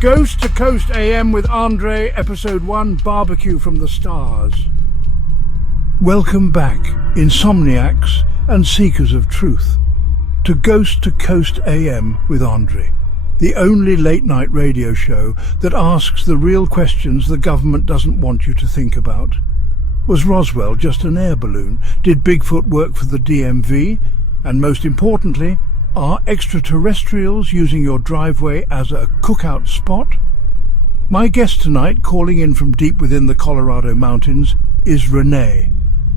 Ghost to Coast AM with Andre, Episode 1, Barbecue from the Stars. Welcome back, insomniacs and seekers of truth, to Ghost to Coast AM with Andre, the only late-night radio show that asks the real questions the government doesn't want you to think about. Was Roswell just an air balloon? Did Bigfoot work for the DMV? And most importantly, are extraterrestrials using your driveway as a cookout spot? My guest tonight, calling in from deep within the Colorado mountains, is Renee,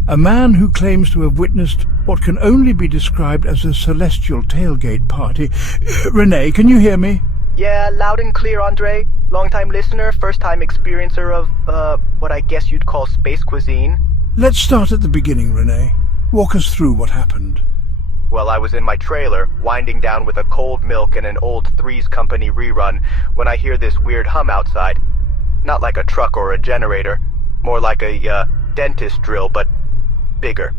a man who claims to have witnessed what can only be described as a celestial tailgate party. Renee, can you hear me? Yeah, loud and clear, Andre. Long-time listener, first-time experiencer of, what I guess you'd call space cuisine. Let's start at the beginning, Renee. Walk us through what happened. Well, I was in my trailer, winding down with a cold milk and an old Three's Company rerun, when I hear this weird hum outside. Not like a truck or a generator, more like a, dentist drill, but bigger.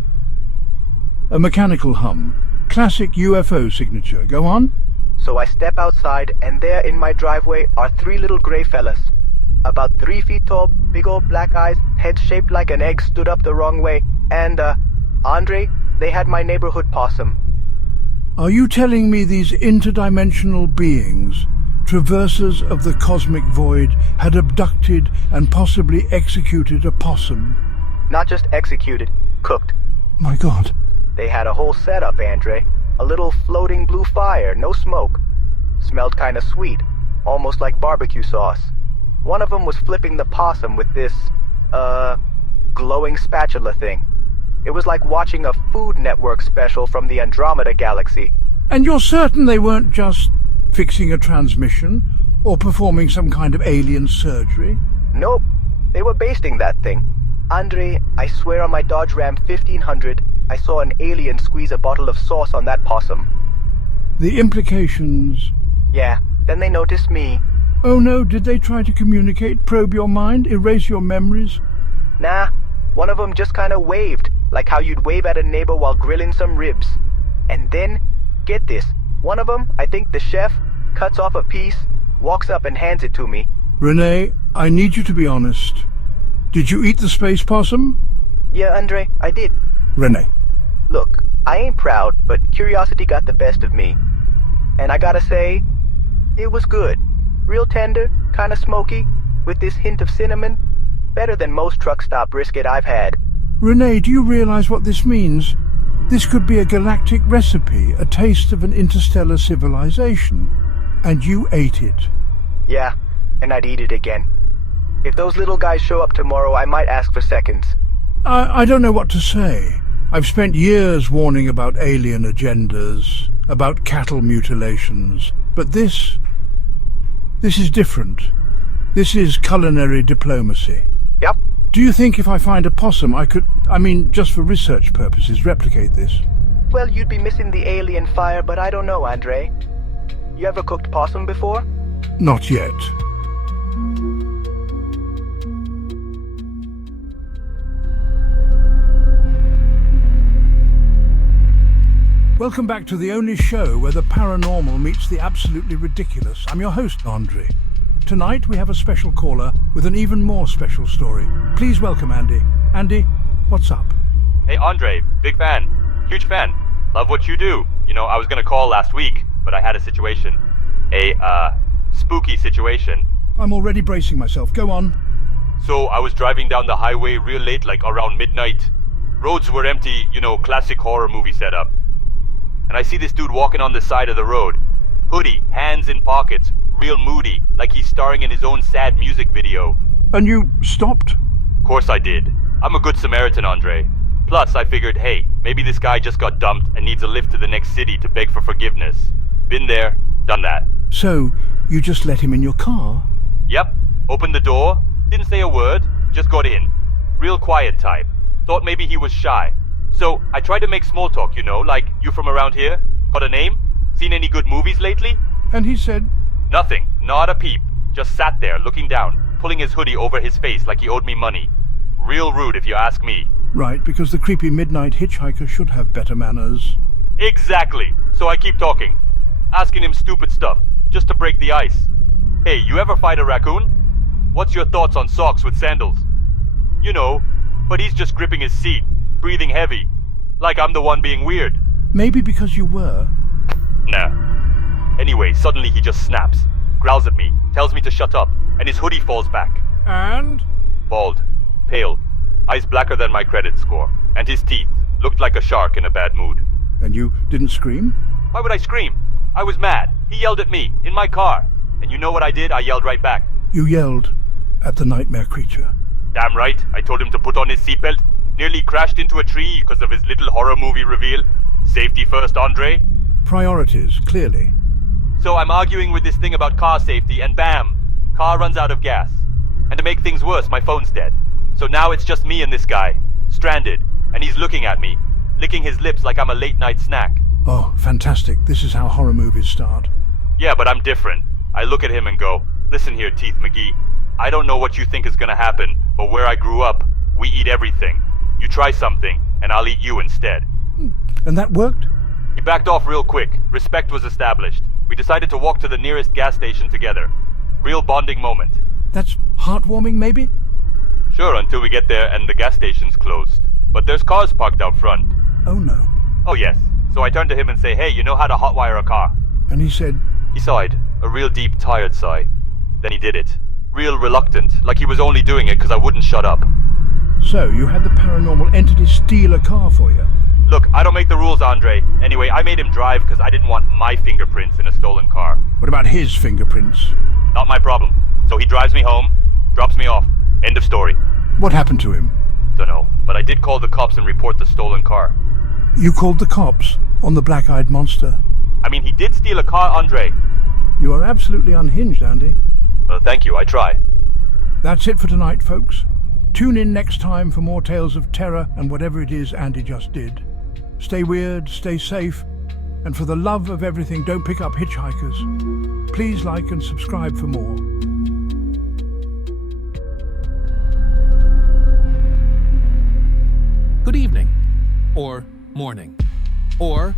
A mechanical hum. Classic UFO signature. Go on. So I step outside, and there in my driveway are three little gray fellas. About 3 feet tall, big old black eyes, heads shaped like an egg stood up the wrong way, and, Andre, they had my neighborhood possum. Are you telling me these interdimensional beings, traversers of the cosmic void, had abducted and possibly executed a possum? Not just executed, cooked. My God. They had a whole setup, Andre. A little floating blue fire, no smoke. Smelled kinda sweet, almost like barbecue sauce. One of them was flipping the possum with this, glowing spatula thing. It was like watching a Food Network special from the Andromeda Galaxy. And you're certain they weren't just fixing a transmission or performing some kind of alien surgery? Nope. They were basting that thing. Andre, I swear on my Dodge Ram 1500, I saw an alien squeeze a bottle of sauce on that possum. The implications... Yeah, then they noticed me. Oh no, did they try to communicate, probe your mind, erase your memories? Nah, one of them just kinda waved, like how you'd wave at a neighbor while grilling some ribs. And then, get this, one of them, I think the chef, cuts off a piece, walks up and hands it to me. Renee, I need you to be honest. Did you eat the space possum? Yeah, Andre, I did. Renee. Look, I ain't proud, but curiosity got the best of me. And I gotta say, it was good. Real tender, kinda smoky, with this hint of cinnamon. Better than most truck stop brisket I've had. Renee, do you realize what this means? This could be a galactic recipe, a taste of an interstellar civilization. And you ate it. Yeah, and I'd eat it again. If those little guys show up tomorrow, I might ask for seconds. I don't know what to say. I've spent years warning about alien agendas, about cattle mutilations. But this is different. This is culinary diplomacy. Yep. Do you think if I find a possum I could, just for research purposes, replicate this? Well, you'd be missing the alien fire, but I don't know, Andre. You ever cooked possum before? Not yet. Welcome back to the only show where the paranormal meets the absolutely ridiculous. I'm your host, Andre. Tonight we have a special caller with an even more special story. Please welcome Andy. Andy, what's up? Hey Andre, big fan. Huge fan. Love what you do. You know, I was gonna call last week, but I had a situation. A, spooky situation. I'm already bracing myself. Go on. So I was driving down the highway real late, like around midnight. Roads were empty, classic horror movie setup. And I see this dude walking on the side of the road. Hoodie, hands in pockets, real moody, like he's starring in his own sad music video. And you stopped? Of course I did. I'm a good Samaritan, Andre. Plus, I figured, hey, maybe this guy just got dumped and needs a lift to the next city to beg for forgiveness. Been there, done that. So, you just let him in your car? Yep. Opened the door, didn't say a word, just got in. Real quiet type. Thought maybe he was shy. So, I tried to make small talk, like, you from around here? Got a name? Seen any good movies lately? And he said? Nothing, not a peep. Just sat there, looking down, pulling his hoodie over his face like he owed me money. Real rude if you ask me. Right, because the creepy midnight hitchhiker should have better manners. Exactly. So I keep talking. Asking him stupid stuff, just to break the ice. Hey, you ever fight a raccoon? What's your thoughts on socks with sandals? You know, but he's just gripping his seat, breathing heavy, like I'm the one being weird. Maybe because you were. Nah. Anyway, suddenly he just snaps, growls at me, tells me to shut up, and his hoodie falls back. And? Bald, pale, eyes blacker than my credit score, and his teeth looked like a shark in a bad mood. And you didn't scream? Why would I scream? I was mad. He yelled at me, in my car. And you know what I did? I yelled right back. You yelled at the nightmare creature. Damn right. I told him to put on his seatbelt. Nearly crashed into a tree because of his little horror movie reveal. Safety first, Andre. Priorities, clearly. So I'm arguing with this thing about car safety, and bam! Car runs out of gas. And to make things worse, my phone's dead. So now it's just me and this guy. Stranded. And he's looking at me, licking his lips like I'm a late-night snack. Oh, fantastic. This is how horror movies start. Yeah, but I'm different. I look at him and go, listen here, Teeth McGee. I don't know what you think is gonna happen, but where I grew up, we eat everything. You try something, and I'll eat you instead. And that worked? He backed off real quick. Respect was established. We decided to walk to the nearest gas station together. Real bonding moment. That's heartwarming, maybe? Sure, until we get there and the gas station's closed. But there's cars parked out front. Oh no. Oh yes. So I turn to him and say, hey, you know how to hotwire a car? And he said, He sighed, a real deep, tired sigh. Then he did it. Real reluctant, like he was only doing it because I wouldn't shut up. so you had the paranormal entity steal a car for you? Look, I don't make the rules, Andre. Anyway, I made him drive because I didn't want my fingerprints in a stolen car. What about his fingerprints? Not my problem. So he drives me home, drops me off. End of story. What happened to him? Dunno, but I did call the cops and report the stolen car. You called the cops on the black-eyed monster? I mean, he did steal a car, Andre. You are absolutely unhinged, Andy. Thank you, I try. That's it for tonight, folks. Tune in next time for more tales of terror and whatever it is Andy just did. Stay weird, stay safe, and for the love of everything, don't pick up hitchhikers. Please like and subscribe for more. Good evening, or morning, or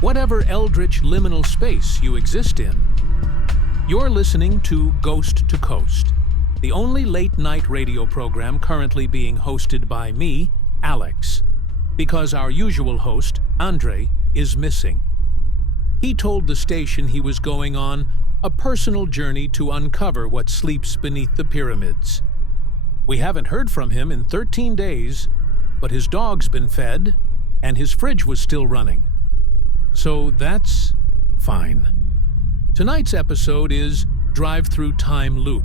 whatever eldritch liminal space you exist in. You're listening to Ghost to Coast, the only late-night radio program currently being hosted by me, Alex, because our usual host, Andre, is missing. He told the station he was going on a personal journey to uncover what sleeps beneath the pyramids. We haven't heard from him in 13 days, but his dog's been fed, and his fridge was still running. So that's fine. Tonight's episode is Drive-Through Time Loop,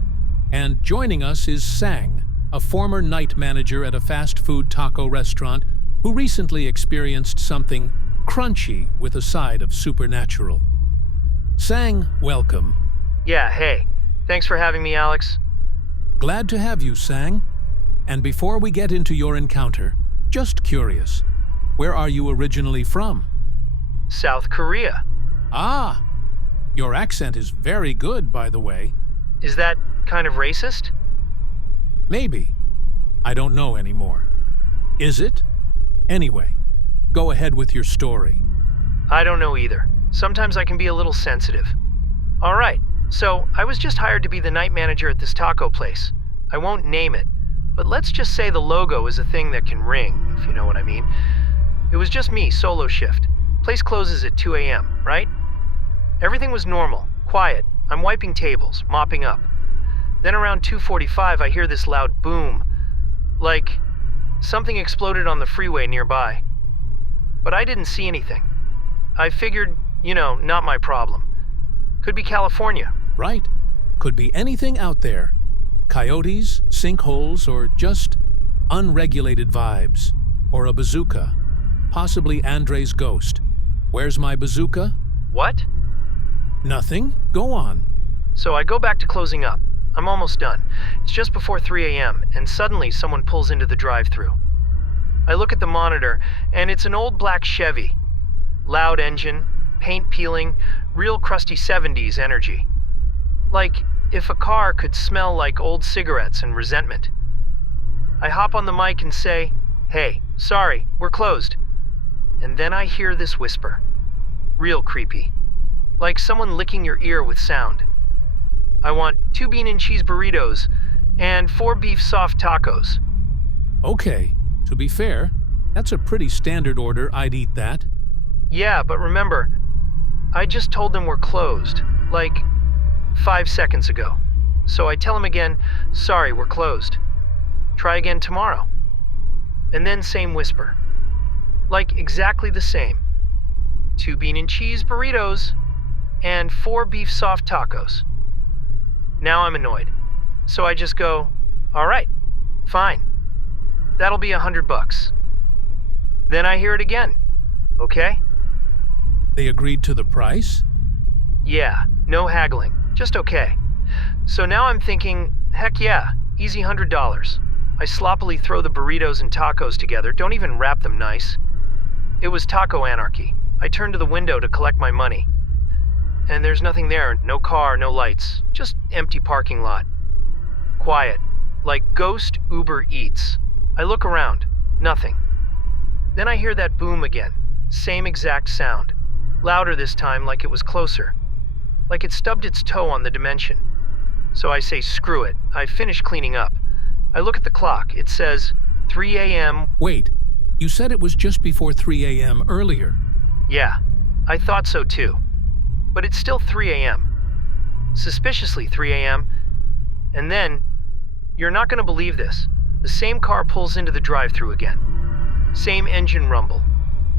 and joining us is Sang, a former night manager at a fast food taco restaurant who recently experienced something crunchy with a side of supernatural. Sang, welcome. Yeah, hey. Thanks for having me, Alex. Glad to have you, Sang. And before we get into your encounter, just curious, where are you originally from? South Korea. Ah, your accent is very good, by the way. Is that kind of racist? Maybe. I don't know anymore. Is it? Anyway, go ahead with your story. I don't know either. Sometimes I can be a little sensitive. All right, so I was just hired to be the night manager at this taco place. I won't name it, but let's just say the logo is a thing that can ring, if you know what I mean. It was just me, solo shift. Place closes at 2 a.m., right? Everything was normal, quiet. I'm wiping tables, mopping up. Then around 2:45, I hear this loud boom. Like something exploded on the freeway nearby. But I didn't see anything. I figured, not my problem. Could be California. Right. Could be anything out there. Coyotes, sinkholes, or just unregulated vibes. Or a bazooka. Possibly Andre's ghost. Where's my bazooka? What? Nothing. Go on. So I go back to closing up. I'm almost done. It's just before 3 a.m., and suddenly someone pulls into the drive-thru. I look at the monitor, and it's an old black Chevy. Loud engine, paint peeling, real crusty 70s energy. Like if a car could smell like old cigarettes and resentment. I hop on the mic and say, "Hey, sorry, we're closed." And then I hear this whisper. Real creepy. Like someone licking your ear with sound. I want 2 bean and cheese burritos and 4 beef soft tacos. Okay, to be fair, that's a pretty standard order. I'd eat that. Yeah, but remember, I just told them we're closed, like 5 seconds ago. So I tell him again, sorry, we're closed. Try again tomorrow. And then same whisper. Like exactly the same. 2 bean and cheese burritos and 4 beef soft tacos. Now I'm annoyed. So I just go, all right, fine. That'll be $100. Then I hear it again. Okay? They agreed to the price? Yeah, no haggling, just okay. So now I'm thinking, heck yeah, easy $100. I sloppily throw the burritos and tacos together, don't even wrap them nice. It was taco anarchy. I turn to the window to collect my money. And there's nothing there, no car, no lights, just empty parking lot. Quiet, like Ghost Uber Eats. I look around, nothing. Then I hear that boom again, same exact sound. Louder this time, like it was closer. Like it stubbed its toe on the dimension. So I say screw it, I finish cleaning up. I look at the clock, it says 3 a.m. Wait, you said it was just before 3 a.m. earlier. Yeah, I thought so too. But it's still 3 a.m. Suspiciously 3 a.m. And then, you're not gonna believe this, the same car pulls into the drive-thru again. Same engine rumble.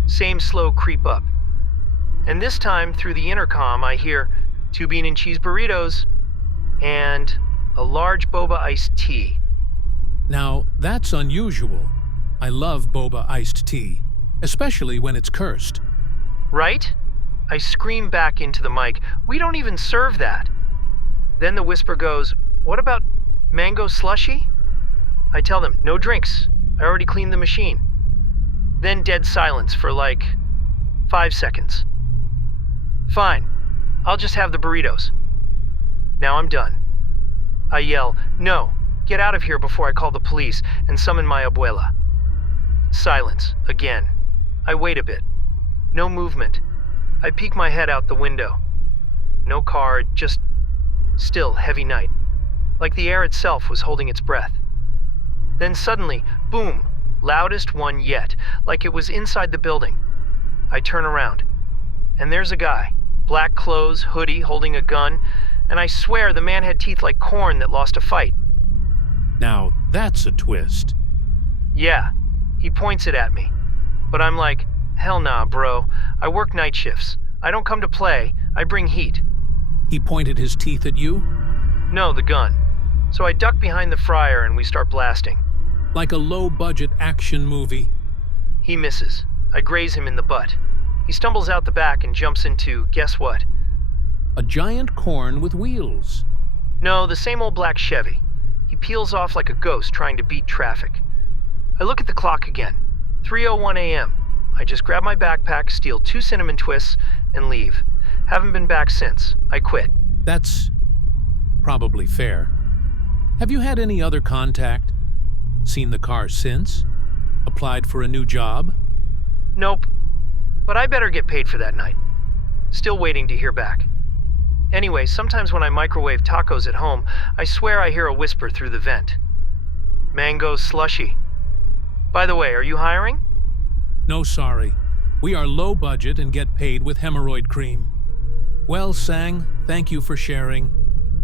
Same slow creep up. And this time, through the intercom, I hear 2 bean and cheese burritos and a large boba iced tea. Now, that's unusual. I love boba iced tea, especially when it's cursed. Right? I scream back into the mic, we don't even serve that. Then the whisper goes, what about mango slushy? I tell them, no drinks. I already cleaned the machine. Then dead silence for like 5 seconds. Fine, I'll just have the burritos. Now I'm done. I yell, no, get out of here before I call the police and summon my abuela. Silence, again. I wait a bit. No movement. I peek my head out the window. No car, just still heavy night. Like the air itself was holding its breath. Then suddenly, boom, loudest one yet, like it was inside the building. I turn around, and there's a guy, black clothes, hoodie, holding a gun, and I swear the man had teeth like corn that lost a fight. Now, that's a twist. Yeah, he points it at me. But I'm like, hell nah, bro. I work night shifts. I don't come to play, I bring heat. He pointed his teeth at you? No, the gun. So I duck behind the fryer and we start blasting. Like a low-budget action movie. He misses. I graze him in the butt. He stumbles out the back and jumps into, guess what? A giant corn with wheels. No, the same old black Chevy. He peels off like a ghost trying to beat traffic. I look at the clock again. 3:01 a.m. I just grab my backpack, steal 2 cinnamon twists, and leave. Haven't been back since. I quit. That's probably fair. Have you had any other contact? Seen the car since? Applied for a new job? Nope. But I better get paid for that night. Still waiting to hear back. Anyway, sometimes when I microwave tacos at home, I swear I hear a whisper through the vent. Mango slushy. By the way, are you hiring? No, sorry. We are low budget and get paid with hemorrhoid cream. Well, Sang, thank you for sharing.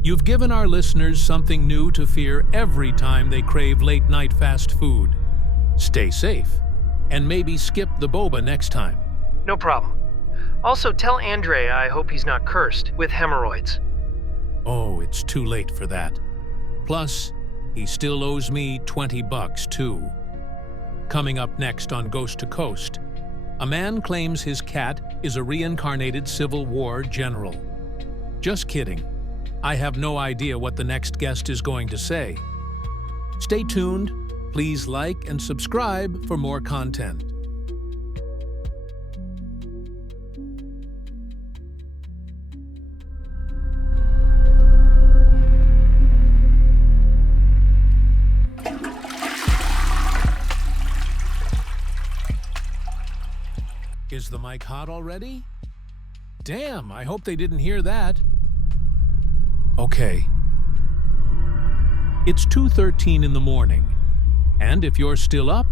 You've given our listeners something new to fear every time they crave late-night fast food. Stay safe, and maybe skip the boba next time. No problem. Also, tell Andre I hope he's not cursed with hemorrhoids. Oh, it's too late for that. Plus, he still owes me $20 too. Coming up next on Ghost to Coast, a man claims his cat is a reincarnated Civil War general. Just kidding. I have no idea what the next guest is going to say. Stay tuned. Please like and subscribe for more content. Is the mic hot already? Damn, I hope they didn't hear that. Okay. It's 2:13 in the morning, and if you're still up,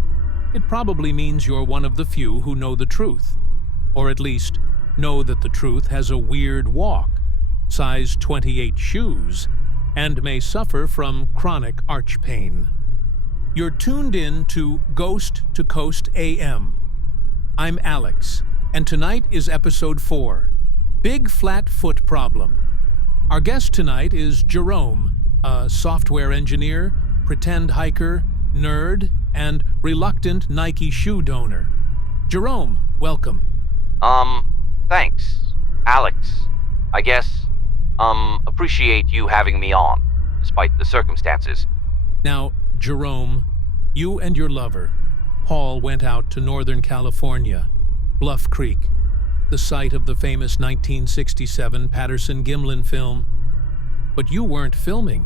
it probably means you're one of the few who know the truth, or at least know that the truth has a weird walk, size 28 shoes, and may suffer from chronic arch pain. You're tuned in to Ghost to Coast AM. I'm Alex, and tonight is episode 4, Big Flat Foot Problem. Our guest tonight is Jerome, a software engineer, pretend hiker, nerd, and reluctant Nike shoe donor. Jerome, welcome. Thanks, Alex. I guess, appreciate you having me on, despite the circumstances. Now, Jerome, you and your lover, Paul, went out to Northern California, Bluff Creek, the site of the famous 1967 Patterson-Gimlin film. But you weren't filming.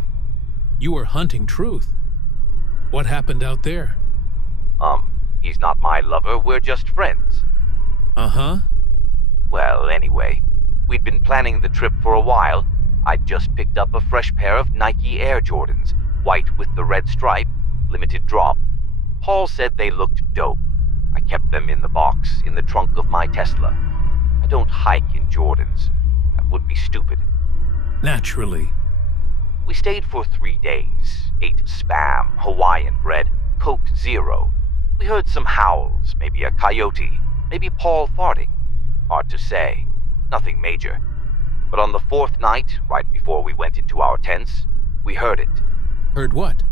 You were hunting truth. What happened out there? He's not my lover, we're just friends. Uh-huh. Well, anyway, we'd been planning the trip for a while. I'd just picked up a fresh pair of Nike Air Jordans, white with the red stripe, limited drop. Paul said they looked dope. I kept them in the box, in the trunk of my Tesla. I don't hike in Jordans. That would be stupid. Naturally. We stayed for 3 days, ate Spam, Hawaiian bread, Coke Zero. We heard some howls, maybe a coyote, maybe Paul farting. Hard to say. Nothing major. But on the 4th night, right before we went into our tents, we heard it. Heard what?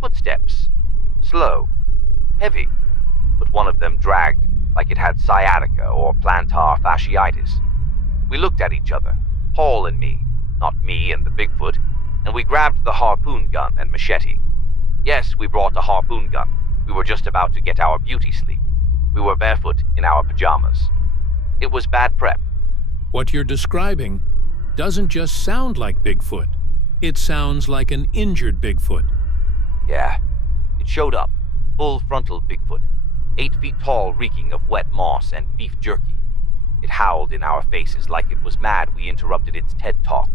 Footsteps. Slow. Heavy. But one of them dragged, like it had sciatica or plantar fasciitis. We looked at each other, Paul and me, not me and the Bigfoot, and we grabbed the harpoon gun and machete. Yes, we brought a harpoon gun. We were just about to get our beauty sleep. We were barefoot in our pajamas. It was bad prep. What you're describing doesn't just sound like Bigfoot. It sounds like an injured Bigfoot. Yeah, it showed up. Full frontal Bigfoot. 8 feet tall, reeking of wet moss and beef jerky. It howled in our faces like it was mad we interrupted its TED Talk.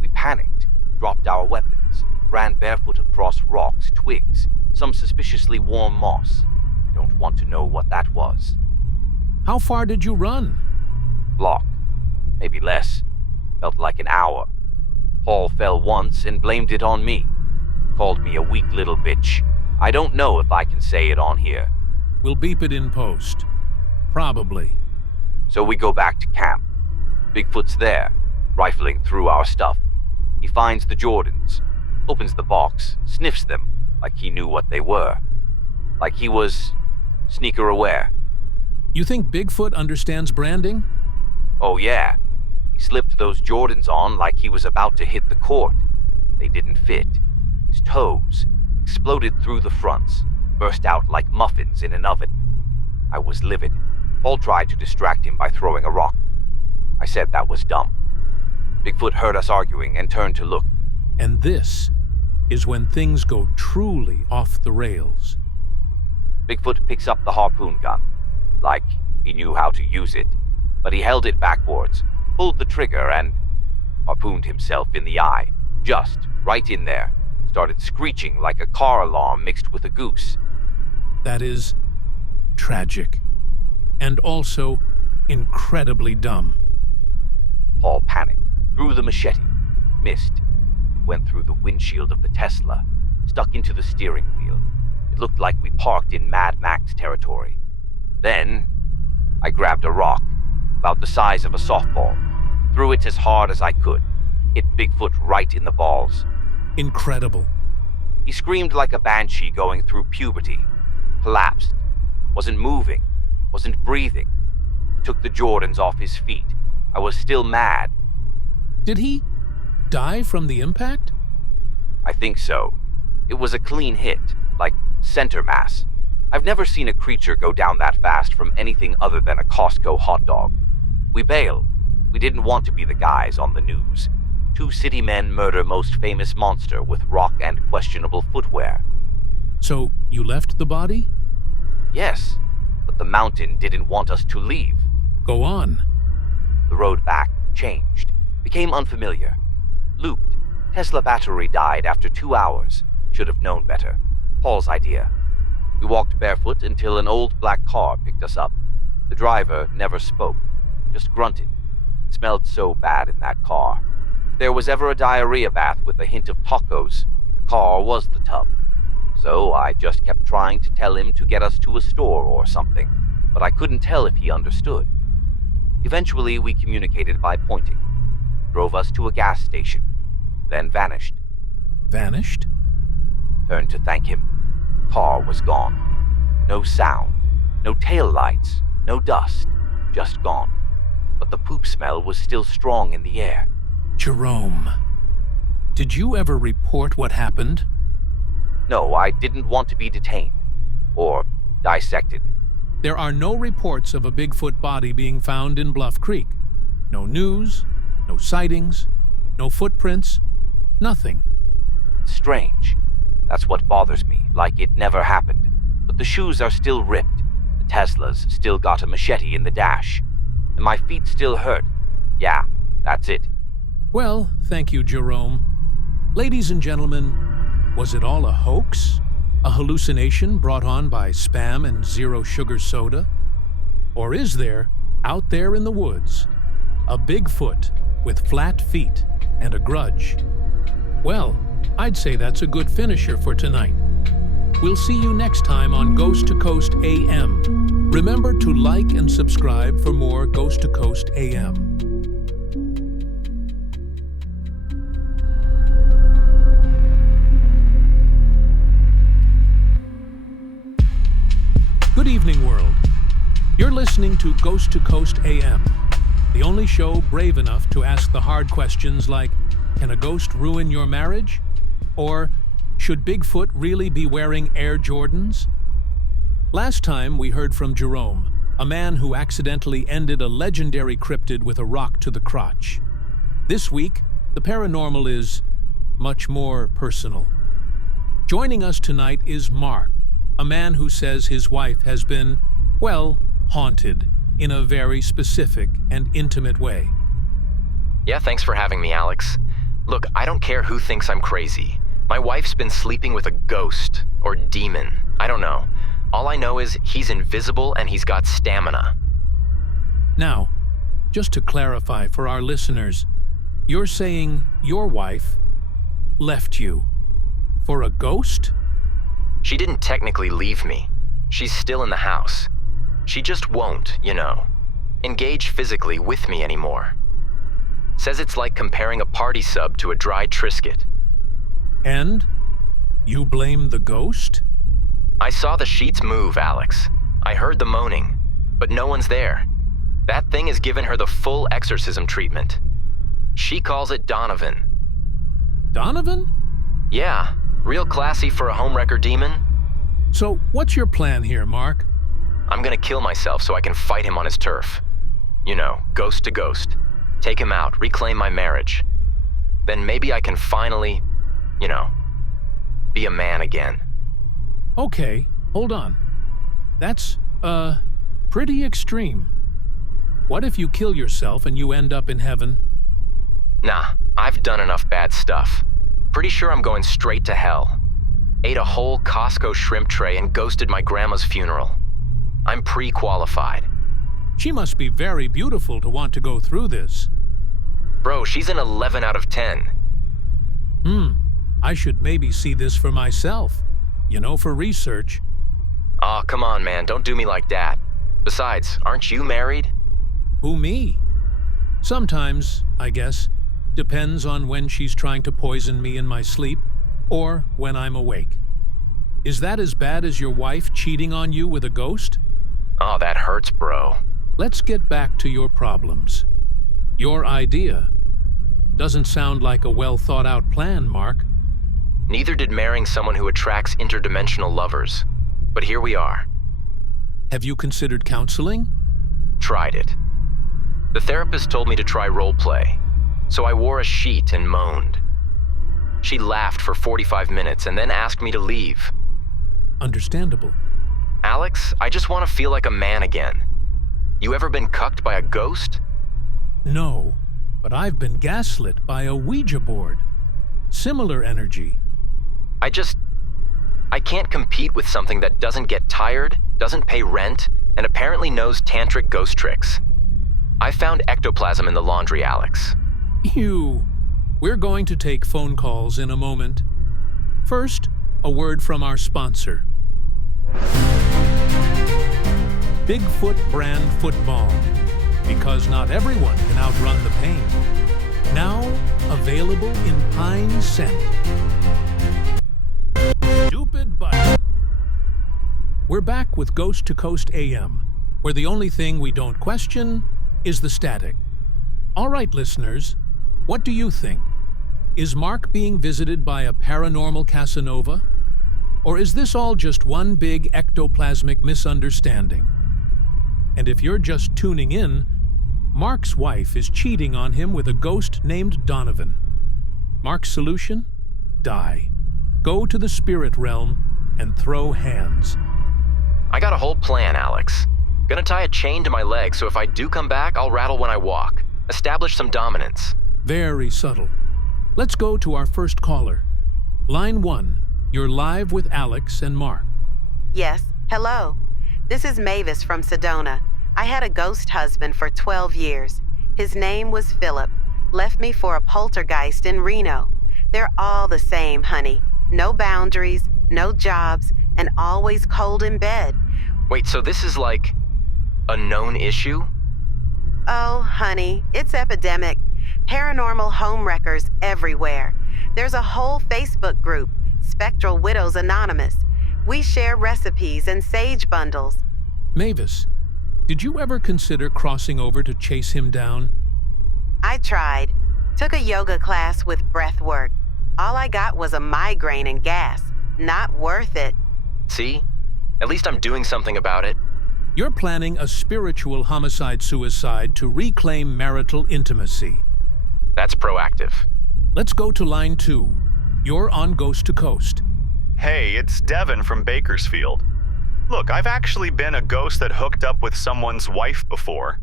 We panicked, dropped our weapons, ran barefoot across rocks, twigs, some suspiciously warm moss. I don't want to know what that was. How far did you run? Block. Maybe less. Felt like an hour. Paul fell once and blamed it on me. Called me a weak little bitch. I don't know if I can say it on here. We'll beep it in post. Probably. So we go back to camp. Bigfoot's there, rifling through our stuff. He finds the Jordans, opens the box, sniffs them, like he knew what they were. Like he was sneaker aware. You think Bigfoot understands branding? Oh yeah. He slipped those Jordans on like he was about to hit the court. They didn't fit. His toes exploded through the fronts, burst out like muffins in an oven. I was livid. Paul tried to distract him by throwing a rock. I said that was dumb. Bigfoot heard us arguing and turned to look. And this is when things go truly off the rails. Bigfoot picks up the harpoon gun, like he knew how to use it, but he held it backwards, pulled the trigger, and harpooned himself in the eye, just right in there. Started screeching like a car alarm mixed with a goose. That is tragic, and also incredibly dumb. Paul panicked, threw the machete, missed. It went through the windshield of the Tesla, stuck into the steering wheel. It looked like we parked in Mad Max territory. Then, I grabbed a rock, about the size of a softball, threw it as hard as I could, hit Bigfoot right in the balls. Incredible. He screamed like a banshee going through puberty, collapsed, wasn't moving, wasn't breathing. I took the Jordans off his feet. I was still mad. Did he die from the impact? I think so. It was a clean hit, like center mass. I've never seen a creature go down that fast from anything other than a Costco hot dog. We bailed. We didn't want to be the guys on the news. 2 city men murder most famous monster with rock and questionable footwear. So you left the body? Yes, but the mountain didn't want us to leave. Go on. The road back changed, became unfamiliar. Looped. Tesla battery died after 2 hours. Should have known better. Paul's idea. We walked barefoot until an old black car picked us up. The driver never spoke, just grunted. It smelled so bad in that car. If there was ever a diarrhea bath with a hint of tacos, the car was the tub. So I just kept trying to tell him to get us to a store or something, but I couldn't tell if he understood. Eventually, we communicated by pointing. Drove us to a gas station, then vanished. Vanished? Turned to thank him. Car was gone. No sound, no taillights, no dust, just gone. But the poop smell was still strong in the air. Jerome, did you ever report what happened? No, I didn't want to be detained. Or dissected. There are no reports of a Bigfoot body being found in Bluff Creek. No news, no sightings, no footprints, nothing. Strange. That's what bothers me, like it never happened. But the shoes are still ripped. The Tesla's still got a machete in the dash. And my feet still hurt. Yeah, that's it. Well, thank you, Jerome. Ladies and gentlemen, was it all a hoax? A hallucination brought on by Spam and zero sugar soda? Or is there, out there in the woods, a Bigfoot with flat feet and a grudge? Well, I'd say that's a good finisher for tonight. We'll see you next time on Ghost to Coast AM. Remember to like and subscribe for more Ghost to Coast AM. Good evening, world. You're listening to Ghost to Coast AM, the only show brave enough to ask the hard questions like, can a ghost ruin your marriage? Or, should Bigfoot really be wearing Air Jordans? Last time we heard from Jerome, a man who accidentally ended a legendary cryptid with a rock to the crotch. This week, the paranormal is much more personal. Joining us tonight is Mark, a man who says his wife has been, well, haunted in a very specific and intimate way. Yeah, thanks for having me, Alex. Look, I don't care who thinks I'm crazy. My wife's been sleeping with a ghost or demon. I don't know. All I know is he's invisible and he's got stamina. Now, just to clarify for our listeners, you're saying your wife left you for a ghost? She didn't technically leave me. She's still in the house. She just won't, engage physically with me anymore. Says it's like comparing a party sub to a dry Triscuit. And you blame the ghost? I saw the sheets move, Alex. I heard the moaning, but no one's there. That thing has given her the full exorcism treatment. She calls it Donovan. Donovan? Yeah, real classy for a homewrecker demon. So what's your plan here, Mark? I'm gonna kill myself so I can fight him on his turf. Ghost to ghost. Take him out, reclaim my marriage. Then maybe I can finally, be a man again. Okay, hold on. That's, pretty extreme. What if you kill yourself and you end up in heaven? Nah, I've done enough bad stuff. Pretty sure I'm going straight to hell. Ate a whole Costco shrimp tray and ghosted my grandma's funeral. I'm pre-qualified. She must be very beautiful to want to go through this. Bro, she's an 11 out of 10. I should maybe see this for myself. For research. Aw, come on, man, don't do me like that. Besides, aren't you married? Who, me? Sometimes, I guess. Depends on when she's trying to poison me in my sleep, or when I'm awake. Is that as bad as your wife cheating on you with a ghost? Oh, that hurts, bro. Let's get back to your problems. Your idea doesn't sound like a well-thought-out plan, Mark. Neither did marrying someone who attracts interdimensional lovers. But here we are. Have you considered counseling? Tried it. The therapist told me to try role play, so I wore a sheet and moaned. She laughed for 45 minutes and then asked me to leave. Understandable. Alex, I just want to feel like a man again. You ever been cucked by a ghost? No, but I've been gaslit by a Ouija board. Similar energy. I can't compete with something that doesn't get tired, doesn't pay rent, and apparently knows tantric ghost tricks. I found ectoplasm in the laundry, Alex. Ew. We're going to take phone calls in a moment. First, a word from our sponsor. Bigfoot brand football. Because not everyone can outrun the pain. Now available in pine scent. Stupid button. We're back with Ghost to Coast AM, where the only thing we don't question is the static. All right, listeners, what do you think? Is Mark being visited by a paranormal Casanova? Or is this all just one big ectoplasmic misunderstanding? And if you're just tuning in, Mark's wife is cheating on him with a ghost named Donovan. Mark's solution? Die. Go to the spirit realm and throw hands. I got a whole plan, Alex. Gonna tie a chain to my leg so if I do come back, I'll rattle when I walk. Establish some dominance. Very subtle. Let's go to our first caller. Line 1, you're live with Alex and Mark. Yes, hello. This is Mavis from Sedona. I had a ghost husband for 12 years. His name was Philip. Left me for a poltergeist in Reno. They're all the same, honey. No boundaries, no jobs, and always cold in bed. Wait, so this is like a known issue? Oh, honey, it's epidemic. Paranormal homewreckers everywhere. There's a whole Facebook group, Spectral Widows Anonymous. We share recipes and sage bundles. Mavis, did you ever consider crossing over to chase him down? I tried. Took a yoga class with breath work. All I got was a migraine and gas. Not worth it. See? At least I'm doing something about it. You're planning a spiritual homicide-suicide to reclaim marital intimacy. That's proactive. Let's go to line 2. You're on Ghost to Coast. Hey, it's Devin from Bakersfield. Look, I've actually been a ghost that hooked up with someone's wife before.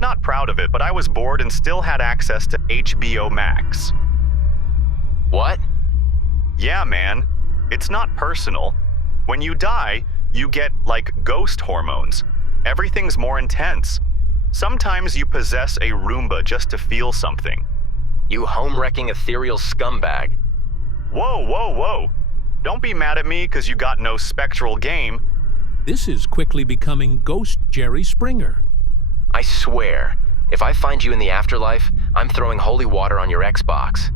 Not proud of it, but I was bored and still had access to HBO Max. What? Yeah, man. It's not personal. When you die, you get, like, ghost hormones. Everything's more intense. Sometimes you possess a Roomba just to feel something. You home-wrecking ethereal scumbag. Whoa, whoa, whoa. Don't be mad at me because you got no spectral game. This is quickly becoming Ghost Jerry Springer. I swear, if I find you in the afterlife, I'm throwing holy water on your Xbox.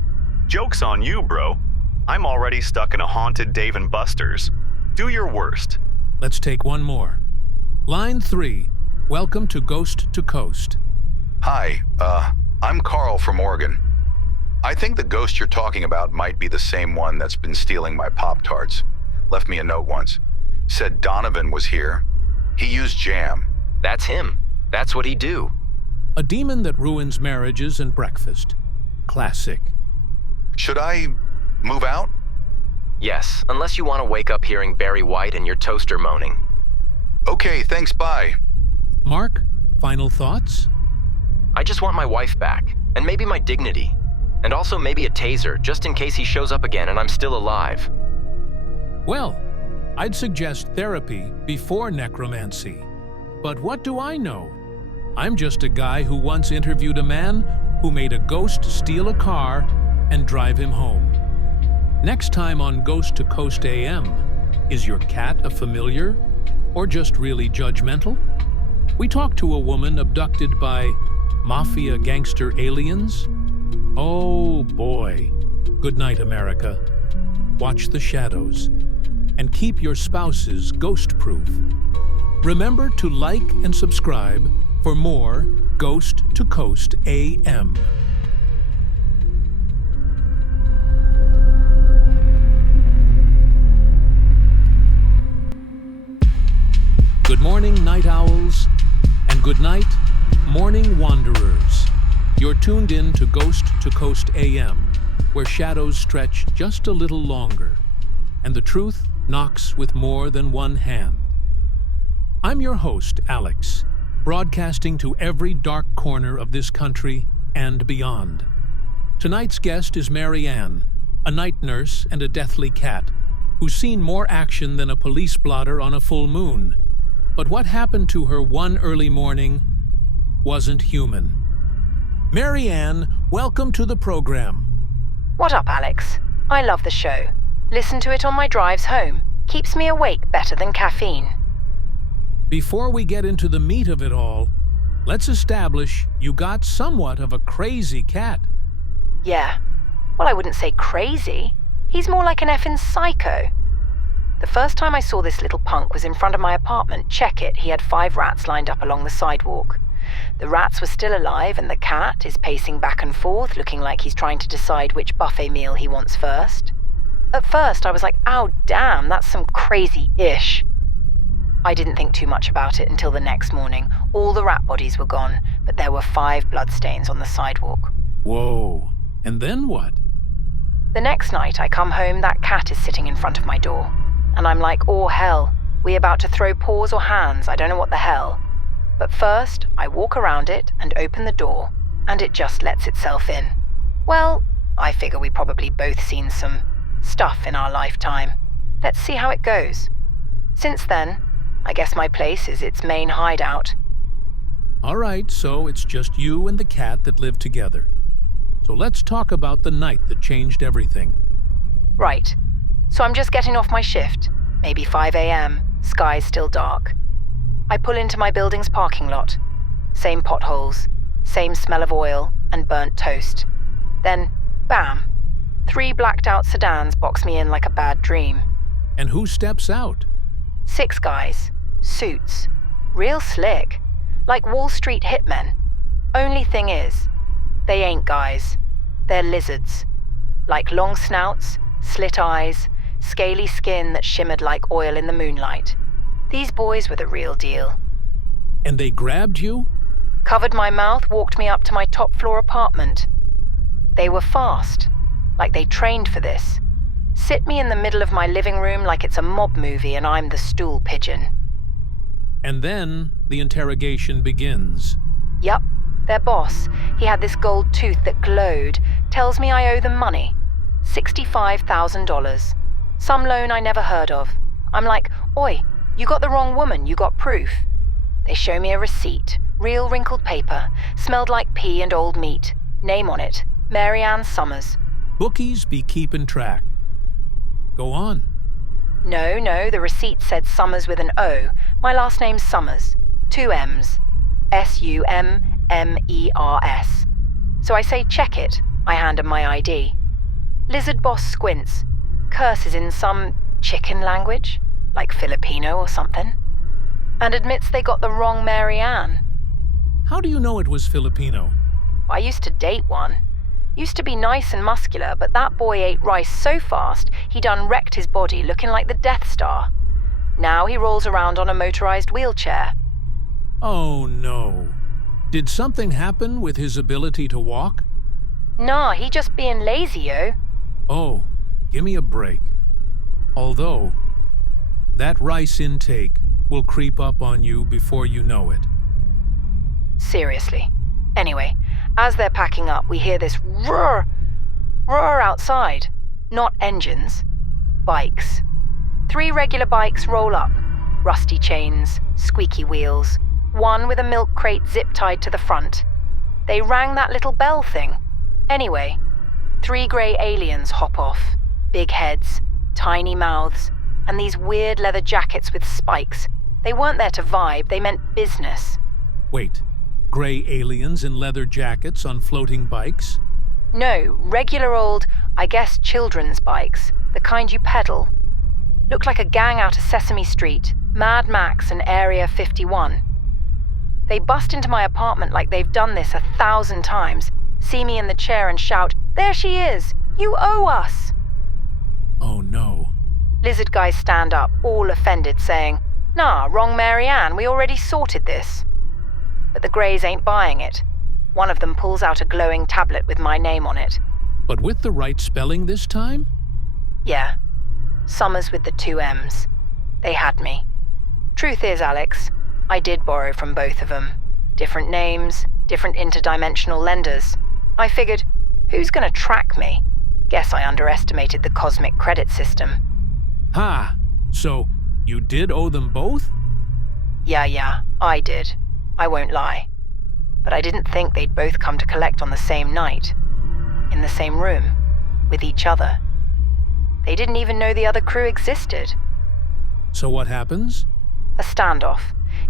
Joke's on you, bro. I'm already stuck in a haunted Dave & Buster's. Do your worst. Let's take one more. Line 3, welcome to Ghost to Coast. Hi, I'm Carl from Oregon. I think the ghost you're talking about might be the same one that's been stealing my Pop-Tarts. Left me a note once. Said Donovan was here. He used jam. That's him. That's what he do. A demon that ruins marriages and breakfast. Classic. Should I move out? Yes, unless you want to wake up hearing Barry White and your toaster moaning. Okay, thanks, bye. Mark, final thoughts? I just want my wife back, and maybe my dignity. And also maybe a taser, just in case he shows up again and I'm still alive. Well, I'd suggest therapy before necromancy. But what do I know? I'm just a guy who once interviewed a man who made a ghost steal a car and drive him home. Next time on Ghost to Coast AM, is your cat a familiar or just really judgmental? We talked to a woman abducted by mafia gangster aliens. Oh boy. Good night, America. Watch the shadows and keep your spouses ghost-proof. Remember to like and subscribe for more Ghost to Coast AM. Good morning, night owls, and good night, morning wanderers. You're tuned in to Ghost to Coast AM, where shadows stretch just a little longer, and the truth knocks with more than one hand. I'm your host, Alex, broadcasting to every dark corner of this country and beyond. Tonight's guest is Mary Ann, a night nurse and a deathly cat, who's seen more action than a police blotter on a full moon. But what happened to her one early morning wasn't human. Mary Ann, welcome to the program. What up, Alex? I love the show. Listen to it on my drives home. Keeps me awake better than caffeine. Before we get into the meat of it all, let's establish you got somewhat of a crazy cat. Yeah. Well, I wouldn't say crazy. He's more like an effing psycho. The first time I saw this little punk was in front of my apartment. Check it, he had 5 rats lined up along the sidewalk. The rats were still alive and the cat is pacing back and forth, looking like he's trying to decide which buffet meal he wants first. At first, I was like, oh damn, that's some crazy-ish. I didn't think too much about it until the next morning. All the rat bodies were gone, but there were 5 bloodstains on the sidewalk. Whoa, and then what? The next night I come home, that cat is sitting in front of my door. And I'm like, oh hell, we about to throw paws or hands, I don't know what the hell. But first, I walk around it and open the door, and it just lets itself in. Well, I figure we probably both seen some stuff in our lifetime. Let's see how it goes. Since then, I guess my place is its main hideout. All right, so it's just you and the cat that live together. So let's talk about the night that changed everything. Right. So I'm just getting off my shift, maybe 5 a.m., sky's still dark. I pull into my building's parking lot. Same potholes, same smell of oil and burnt toast. Then, bam, 3 blacked out sedans box me in like a bad dream. And who steps out? 6 guys, suits, real slick, like Wall Street hitmen. Only thing is, they ain't guys, they're lizards. Like long snouts, slit eyes, scaly skin that shimmered like oil in the moonlight. These boys were the real deal. And they grabbed you? Covered my mouth, walked me up to my top floor apartment. They were fast, like they trained for this. Sit me in the middle of my living room like it's a mob movie and I'm the stool pigeon. And then the interrogation begins. Yup, their boss, he had this gold tooth that glowed, tells me I owe them money. $65,000. Some loan I never heard of. I'm like, oi, you got the wrong woman, you got proof. They show me a receipt, real wrinkled paper, smelled like pee and old meat. Name on it, Mary Ann Summers. Bookies be keeping track. Go on. No, the receipt said Summers with an O. My last name's Summers. 2 M's. Summers. So I say, check it. I hand him my ID. Lizard boss squints, curses in some chicken language, like Filipino or something, and admits they got the wrong Mary Ann. How do you know it was Filipino? I used to date one. Used to be nice and muscular, but that boy ate rice so fast he done wrecked his body looking like the Death Star. Now he rolls around on a motorized wheelchair. Oh no. Did something happen with his ability to walk? Nah, he just being lazy, yo. Oh, give me a break. Although, that rice intake will creep up on you before you know it. Seriously. Anyway, as they're packing up, we hear this roar outside. Not engines, bikes. 3 regular bikes roll up. Rusty chains, squeaky wheels, one with a milk crate zip-tied to the front. They rang that little bell thing. Anyway, 3 grey aliens hop off. Big heads, tiny mouths, and these weird leather jackets with spikes. They weren't there to vibe, they meant business. Wait, grey aliens in leather jackets on floating bikes? No, regular old, I guess children's bikes, the kind you pedal. Looked like a gang out of Sesame Street, Mad Max and Area 51. They bust into my apartment like they've done this 1,000 times, see me in the chair and shout, "There she is! You owe us!" Oh no. Lizard guys stand up, all offended, saying, "Nah, wrong Mary Ann, we already sorted this." But the Greys ain't buying it. One of them pulls out a glowing tablet with my name on it. But with the right spelling this time? Yeah. Summers with the 2 M's. They had me. Truth is, Alex, I did borrow from both of them. Different names, different interdimensional lenders. I figured, who's gonna track me? Guess I underestimated the cosmic credit system. Ha! So, you did owe them both? Yeah, I did. I won't lie. But I didn't think they'd both come to collect on the same night. In the same room. With each other. They didn't even know the other crew existed. So what happens? A standoff.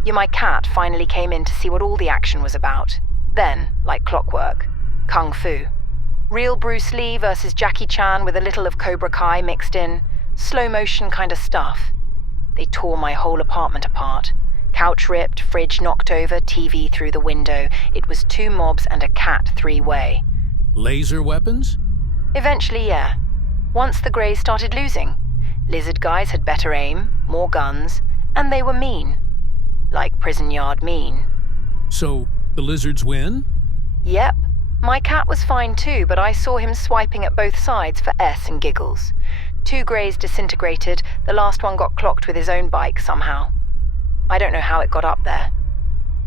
My cat finally came in to see what all the action was about. Then, like clockwork, kung fu. Real Bruce Lee versus Jackie Chan with a little of Cobra Kai mixed in. Slow motion kind of stuff. They tore my whole apartment apart. Couch ripped, fridge knocked over, TV through the window. It was 2 mobs and a cat 3-way. Laser weapons? Eventually, yeah. Once the Greys started losing. Lizard guys had better aim, more guns, and they were mean. Like prison yard mean. So, the lizards win? Yep. My cat was fine too, but I saw him swiping at both sides for S and giggles. 2 Greys disintegrated, the last one got clocked with his own bike somehow. I don't know how it got up there.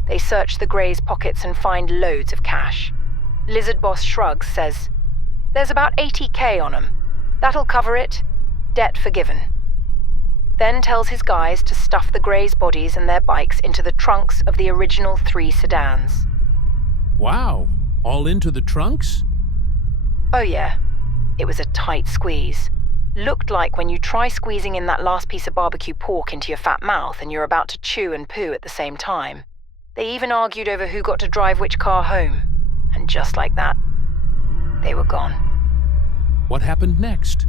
They search the Greys' pockets and find loads of cash. Lizard boss shrugs, says, "There's about 80K on 'em. That'll cover it. Debt forgiven." Then tells his guys to stuff the Greys' bodies and their bikes into the trunks of the original 3 sedans. Wow, all into the trunks? Oh yeah, it was a tight squeeze. Looked like when you try squeezing in that last piece of barbecue pork into your fat mouth and you're about to chew and poo at the same time. They even argued over who got to drive which car home. And just like that, they were gone. What happened next?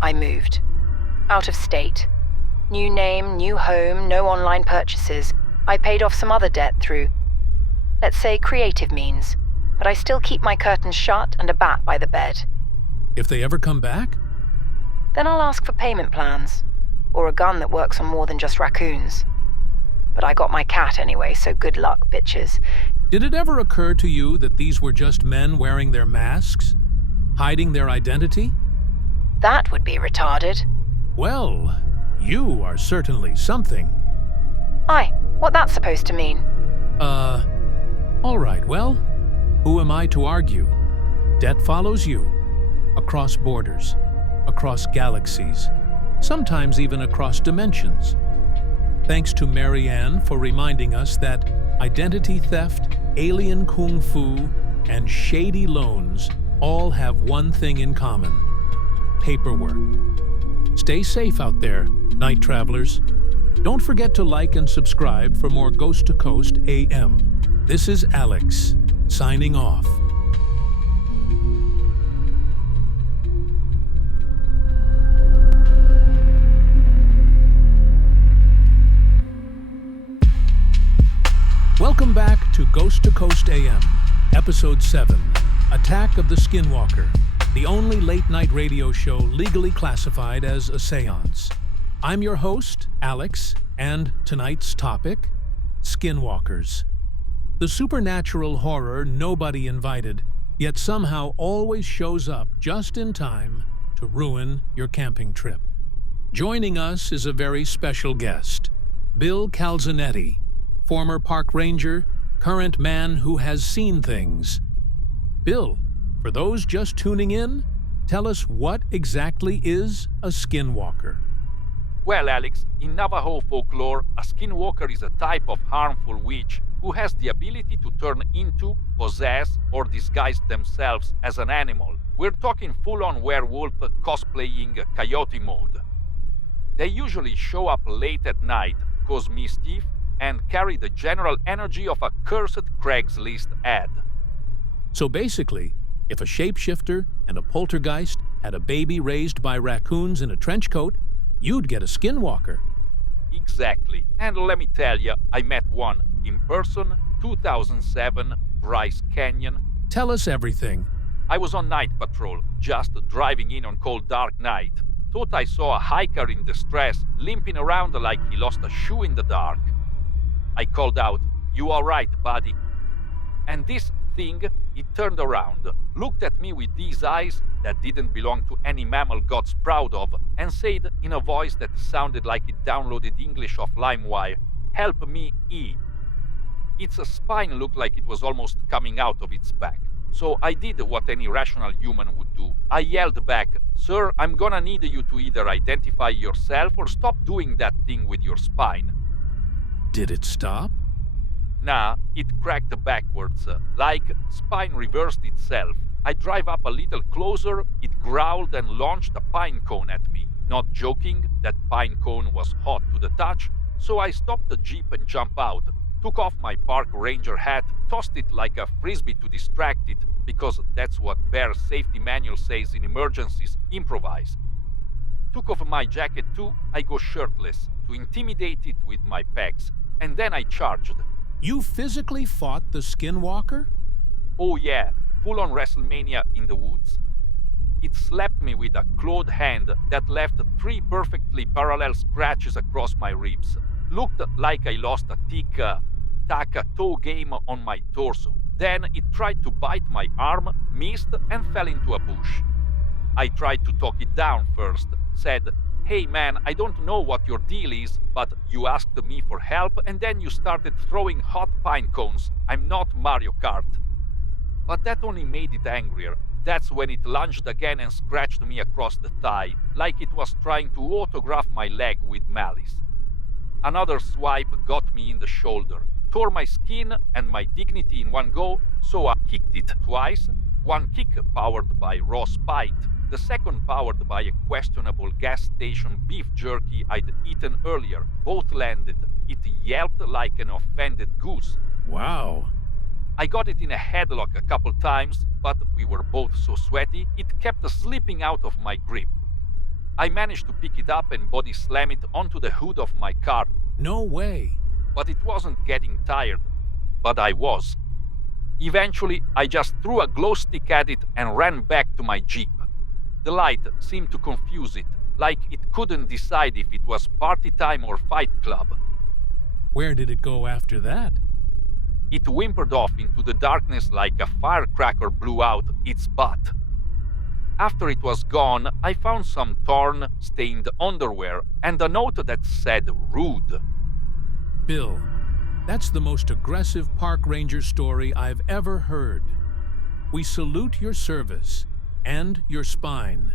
I moved. Out of state. New name, new home, no online purchases. I paid off some other debt through, let's say, creative means. But I still keep my curtains shut and a bat by the bed. If they ever come back? Then I'll ask for payment plans. Or a gun that works on more than just raccoons. But I got my cat anyway, so good luck, bitches. Did it ever occur to you that these were just men wearing their masks? Hiding their identity? That would be retarded. Well, you are certainly something. Aye, what that's supposed to mean? All right, well, who am I to argue? Debt follows you. Across borders. Across galaxies. Sometimes even across dimensions. Thanks to Marianne for reminding us that identity theft, alien kung fu, and shady loans all have one thing in common: paperwork. Stay safe out there, night travelers. Don't forget to like and subscribe for more Ghost to Coast AM. This is Alex, signing off. Welcome back to Ghost to Coast AM, Episode 7, Attack of the Skinwalker, the only late-night radio show legally classified as a seance. I'm your host, Alex, and tonight's topic, Skinwalkers. The supernatural horror nobody invited, yet somehow always shows up just in time to ruin your camping trip. Joining us is a very special guest, Bill Calzanetti, former park ranger, current man who has seen things. Bill, for those just tuning in, tell us what exactly is a skinwalker. Well, Alex, in Navajo folklore, a skinwalker is a type of harmful witch who has the ability to turn into, possess, or disguise themselves as an animal. We're talking full-on werewolf cosplaying coyote mode. They usually show up late at night, cause mischief, and carry the general energy of a cursed Craigslist ad. So basically, if a shapeshifter and a poltergeist had a baby raised by raccoons in a trench coat, you'd get a skinwalker. Exactly. And let me tell you, I met one in person, 2007, Bryce Canyon. Tell us everything. I was on night patrol, just driving in on cold dark night. Thought I saw a hiker in distress, limping around like he lost a shoe in the dark. I called out, "You all right, buddy?" And this thing, it turned around, looked at me with these eyes that didn't belong to any mammal God's proud of, and said in a voice that sounded like it downloaded English off LimeWire, "Help me, E." Its spine looked like it was almost coming out of its back. So I did what any rational human would do. I yelled back, "Sir, I'm gonna need you to either identify yourself or stop doing that thing with your spine." Did it stop? Nah, it cracked backwards, like spine reversed itself. I drive up a little closer, it growled and launched a pine cone at me. Not joking, that pine cone was hot to the touch, so I stopped the jeep and jumped out, took off my park ranger hat, tossed it like a frisbee to distract it, because that's what Bear safety manual says in emergencies, improvise. Took off my jacket too, I go shirtless, to intimidate it with my pecs, and then I charged. You physically fought the Skinwalker? Oh yeah, full-on WrestleMania in the woods. It slapped me with a clawed hand that left 3 perfectly parallel scratches across my ribs. Looked like I lost a tic-tac toe game on my torso. Then it tried to bite my arm, missed, and fell into a bush. I tried to talk it down first, said, "Hey man, I don't know what your deal is, but you asked me for help and then you started throwing hot pine cones. I'm not Mario Kart." But that only made it angrier. That's when it lunged again and scratched me across the thigh, like it was trying to autograph my leg with malice. Another swipe got me in the shoulder, tore my skin and my dignity in one go, so I kicked it twice, one kick powered by raw spite, the second powered by a questionable gas station beef jerky I'd eaten earlier. Both landed. It yelped like an offended goose. Wow. I got it in a headlock a couple times, but we were both so sweaty, it kept slipping out of my grip. I managed to pick it up and body slam it onto the hood of my car. No way. But it wasn't getting tired. But I was. Eventually, I just threw a glow stick at it and ran back to my Jeep. The light seemed to confuse it, like it couldn't decide if it was party time or fight club. Where did it go after that? It whimpered off into the darkness like a firecracker blew out its butt. After it was gone, I found some torn, stained underwear and a note that said "rude." Bill, that's the most aggressive park ranger story I've ever heard. We salute your service and your spine.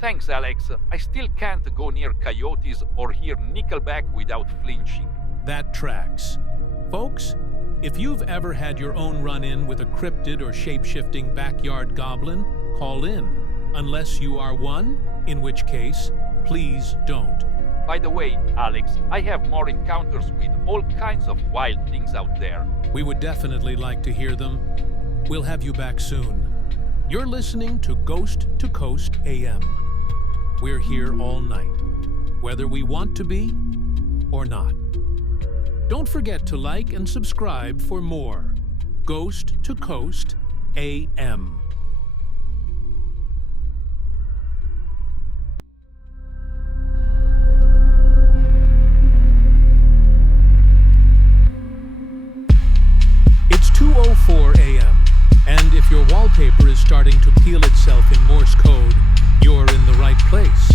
Thanks, Alex. I still can't go near coyotes or hear Nickelback without flinching. That tracks. Folks, if you've ever had your own run-in with a cryptid or shape-shifting backyard goblin, call in. Unless you are one, in which case, please don't. By the way, Alex, I have more encounters with all kinds of wild things out there. We would definitely like to hear them. We'll have you back soon. You're listening to Ghost to Coast AM. We're here all night, whether we want to be or not. Don't forget to like and subscribe for more Ghost to Coast AM. It's 2:04 AM, and if your wallpaper is starting to peel itself in Morse code, you're in the right place.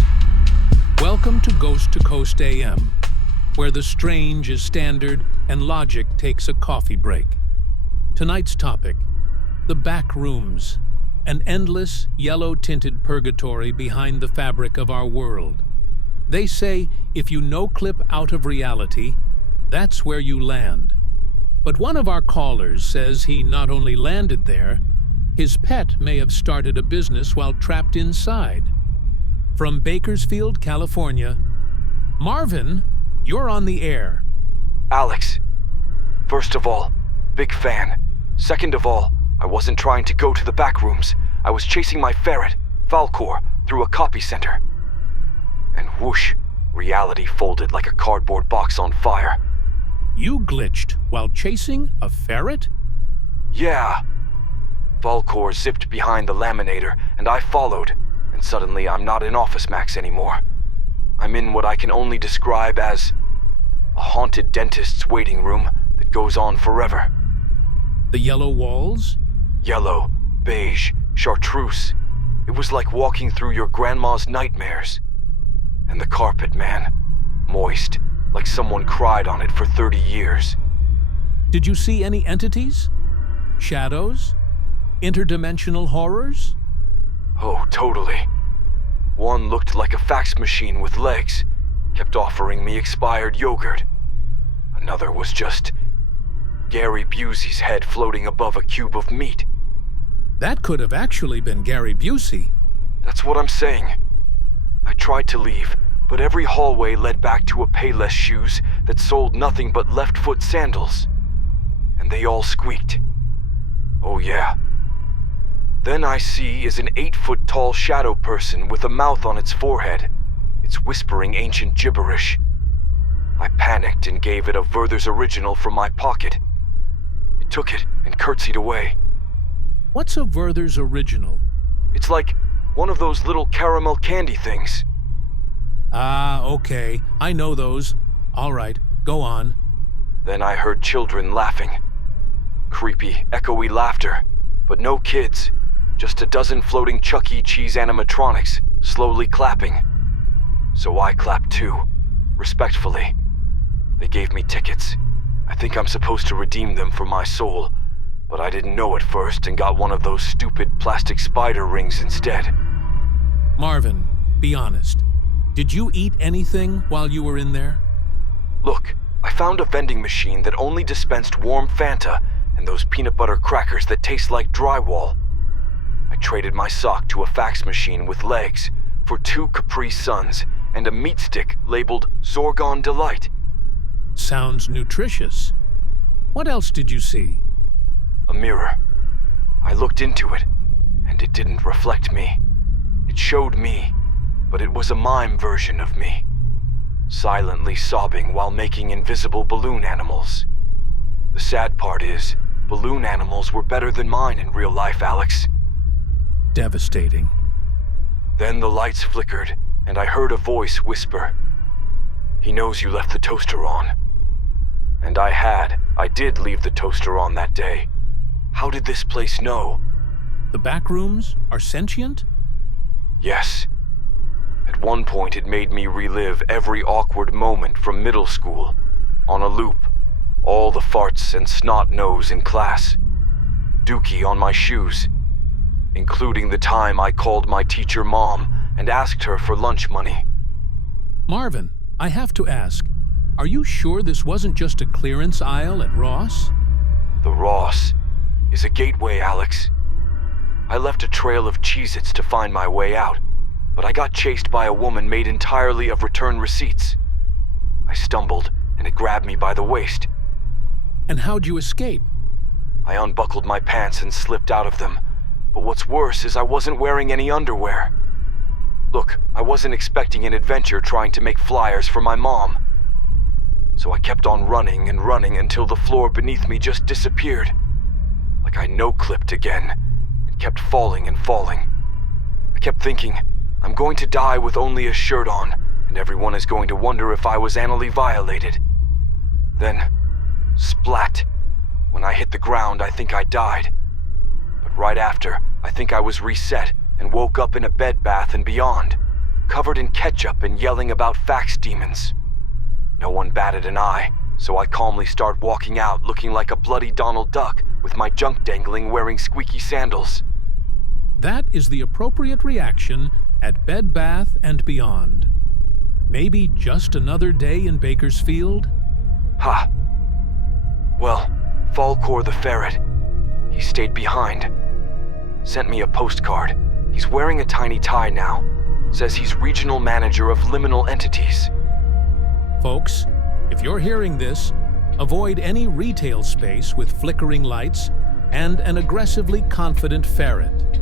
Welcome to Ghost to Coast AM, where the strange is standard and logic takes a coffee break. Tonight's topic, the backrooms, an endless, yellow-tinted purgatory behind the fabric of our world. They say if you no-clip out of reality, that's where you land. But one of our callers says he not only landed there, his pet may have started a business while trapped inside. From Bakersfield, California, Marvin, you're on the air. Alex, first of all, big fan. Second of all, I wasn't trying to go to the back rooms. I was chasing my ferret, Falcor, through a copy center. And whoosh, reality folded like a cardboard box on fire. You glitched while chasing a ferret? Yeah. Falcor zipped behind the laminator, and I followed, and suddenly I'm not in Office Max anymore. I'm in what I can only describe as a haunted dentist's waiting room that goes on forever. The yellow walls? Yellow, beige, chartreuse. It was like walking through your grandma's nightmares. And the carpet, man. Moist, like someone cried on it for 30 years. Did you see any entities? Shadows? interdimensional horrors? Oh, totally. One looked like a fax machine with legs, kept offering me expired yogurt. Another was just Gary Busey's head floating above a cube of meat. That could have actually been Gary Busey. That's what I'm saying. I tried to leave, but every hallway led back to a Payless shoes that sold nothing but left-foot sandals. And they all squeaked. Oh yeah. Then I see is an 8-foot-tall shadow person with a mouth on its forehead. It's whispering ancient gibberish. I panicked and gave it a Werther's original from my pocket. It took it and curtsied away. What's a Werther's original? It's like one of those little caramel candy things. Ah, okay. I know those. All right, go on. Then I heard children laughing. Creepy, echoey laughter, but no kids. Just a dozen floating Chuck E. Cheese animatronics, slowly clapping. So I clapped too, respectfully. They gave me tickets. I think I'm supposed to redeem them for my soul, but I didn't know at first and got one of those stupid plastic spider rings instead. Marvin, be honest. Did you eat anything while you were in there? Look, I found a vending machine that only dispensed warm Fanta and those peanut butter crackers that taste like drywall. I traded my sock to a fax machine with legs for 2 Capri Suns and a meat stick labeled Zorgon Delight. Sounds nutritious. What else did you see? A mirror. I looked into it, and it didn't reflect me. It showed me, but it was a mime version of me, silently sobbing while making invisible balloon animals. The sad part is, balloon animals were better than mine in real life, Alex. Devastating. Then the lights flickered, and I heard a voice whisper, "He knows you left the toaster on." And I did leave the toaster on that day. How did this place know? The backrooms are sentient? Yes. At one point it made me relive every awkward moment from middle school, on a loop, all the farts and snot nose in class, dookie on my shoes, including the time I called my teacher Mom and asked her for lunch money. Marvin, I have to ask, are you sure this wasn't just a clearance aisle at Ross? The Ross is a gateway, Alex. I left a trail of Cheez-Its to find my way out, but I got chased by a woman made entirely of return receipts. I stumbled, and it grabbed me by the waist. And how'd you escape? I unbuckled my pants and slipped out of them, but what's worse is I wasn't wearing any underwear. Look, I wasn't expecting an adventure trying to make flyers for my mom. So I kept on running and running until the floor beneath me just disappeared. Like I no-clipped again, and kept falling and falling. I kept thinking, I'm going to die with only a shirt on, and everyone is going to wonder if I was anally violated. Then, splat. When I hit the ground, I think I died. But right after, I think I was reset and woke up in a Bed Bath and Beyond, covered in ketchup and yelling about fax demons. No one batted an eye, so I calmly start walking out looking like a bloody Donald Duck with my junk dangling wearing squeaky sandals. That is the appropriate reaction at Bed Bath and Beyond. Maybe just another day in Bakersfield? Ha! Well, Falkor the ferret. He stayed behind. Sent me a postcard. He's wearing a tiny tie now. Says he's regional manager of liminal entities. Folks, if you're hearing this, avoid any retail space with flickering lights and an aggressively confident ferret.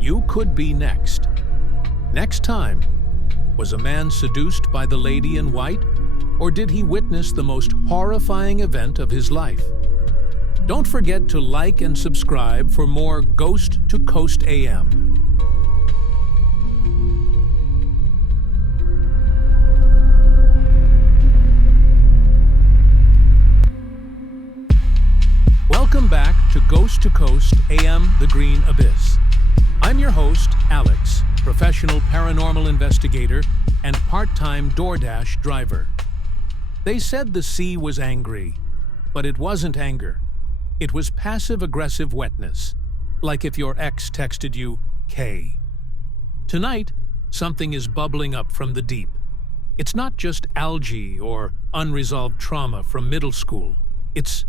You could be next. Next time, was a man seduced by the lady in white, or did he witness the most horrifying event of his life? Don't forget to like and subscribe for more Ghost to Coast AM. Welcome back to Ghost to Coast AM The Green Abyss. I'm your host, Alex, professional paranormal investigator and part-time DoorDash driver. They said the sea was angry, but it wasn't anger. It was passive-aggressive wetness. Like if your ex texted you K. Tonight, something is bubbling up from the deep. It's not just algae or unresolved trauma from middle school. It's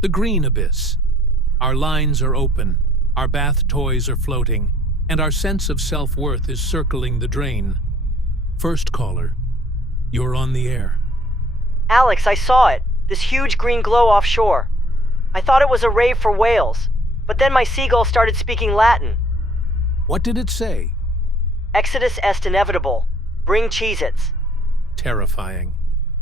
the green abyss. Our lines are open, our bath toys are floating, and our sense of self-worth is circling the drain. First caller, you're on the air. Alex, I saw it. This huge green glow offshore. I thought it was a rave for whales, but then my seagull started speaking Latin. What did it say? Exodus est inevitable. Bring Cheez-Its. Terrifying.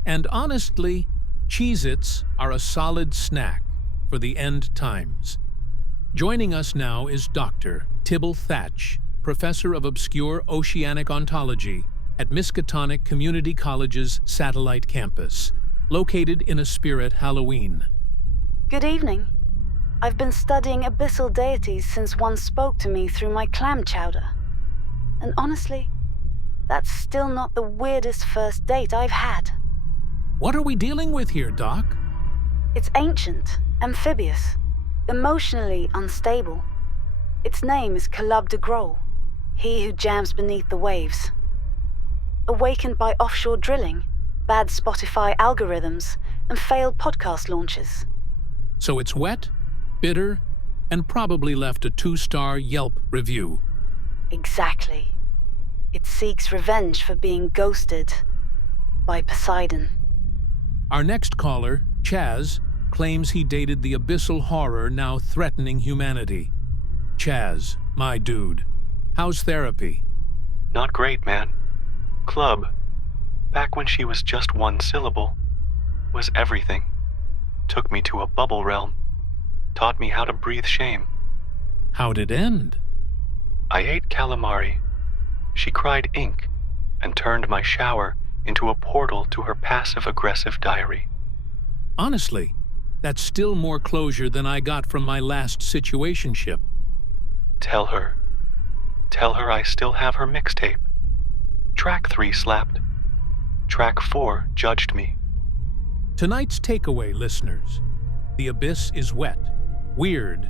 And honestly, Cheez-Its are a solid snack for the end times. Joining us now is Dr. Tibble Thatch, professor of obscure oceanic ontology at Miskatonic Community College's satellite campus, located in a spirit Halloween. Good evening. I've been studying abyssal deities since one spoke to me through my clam chowder. And honestly, that's still not the weirdest first date I've had. What are we dealing with here, Doc? It's ancient, amphibious, emotionally unstable. Its name is Calub de Grol, he who jams beneath the waves. Awakened by offshore drilling, bad Spotify algorithms, and failed podcast launches. So it's wet, bitter, and probably left a 2-star Yelp review. Exactly. It seeks revenge for being ghosted by Poseidon. Our next caller, Chaz, claims he dated the abyssal horror now threatening humanity. Chaz, my dude, how's therapy? Not great, man. Club, back when she was just one syllable, was everything. Took me to a bubble realm. Taught me how to breathe shame. How'd it end? I ate calamari. She cried ink and turned my shower into a portal to her passive-aggressive diary. Honestly, that's still more closure than I got from my last situationship. Tell her I still have her mixtape. Track 3 slapped. Track 4 judged me. Tonight's takeaway, listeners. The abyss is wet, weird,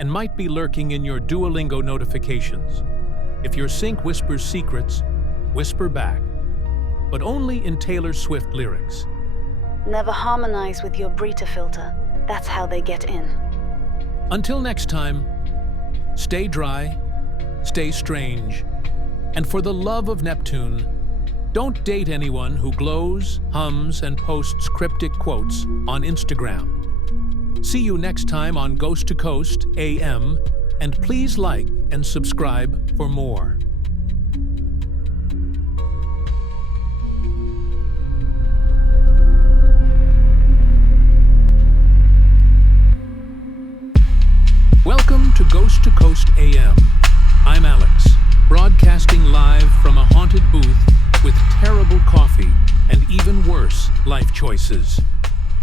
and might be lurking in your Duolingo notifications. If your sync whispers secrets, whisper back. But only in Taylor Swift lyrics. Never harmonize with your Brita filter. That's how they get in. Until next time, stay dry, stay strange, and for the love of Neptune, don't date anyone who glows, hums, and posts cryptic quotes on Instagram. See you next time on Ghost to Coast AM, and please like and subscribe for more. Welcome to Ghost to Coast AM. I'm Alex, broadcasting live from a haunted booth with terrible coffee and even worse life choices.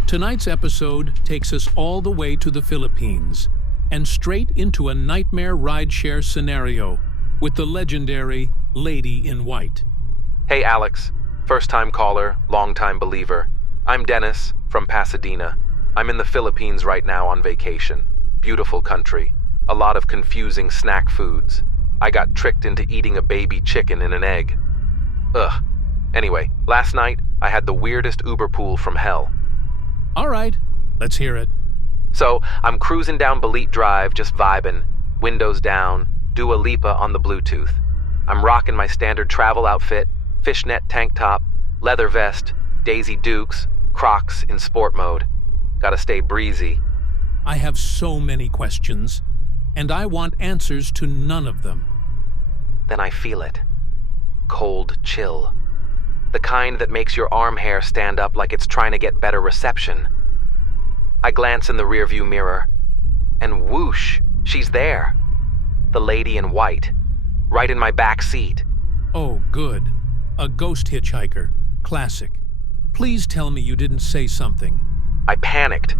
Tonight's episode takes us all the way to the Philippines and straight into a nightmare rideshare scenario with the legendary Lady in White. Hey Alex, first-time caller, long-time believer. I'm Dennis from Pasadena. I'm in the Philippines right now on vacation. Beautiful country. A lot of confusing snack foods. I got tricked into eating a baby chicken in an egg. Ugh. Anyway, last night I had the weirdest Uber pool from hell. All right, let's hear it. So, I'm cruising down Belit Drive, just vibing, windows down, Dua Lipa on the Bluetooth. I'm rocking my standard travel outfit, fishnet tank top, leather vest, Daisy Dukes, Crocs in sport mode. Gotta stay breezy. I have so many questions, and I want answers to none of them. Then I feel it. Cold chill. The kind that makes your arm hair stand up like it's trying to get better reception. I glance in the rearview mirror, and whoosh, she's there. The lady in white, right in my back seat. Oh, good. A ghost hitchhiker. Classic. Please tell me you didn't say something. I panicked.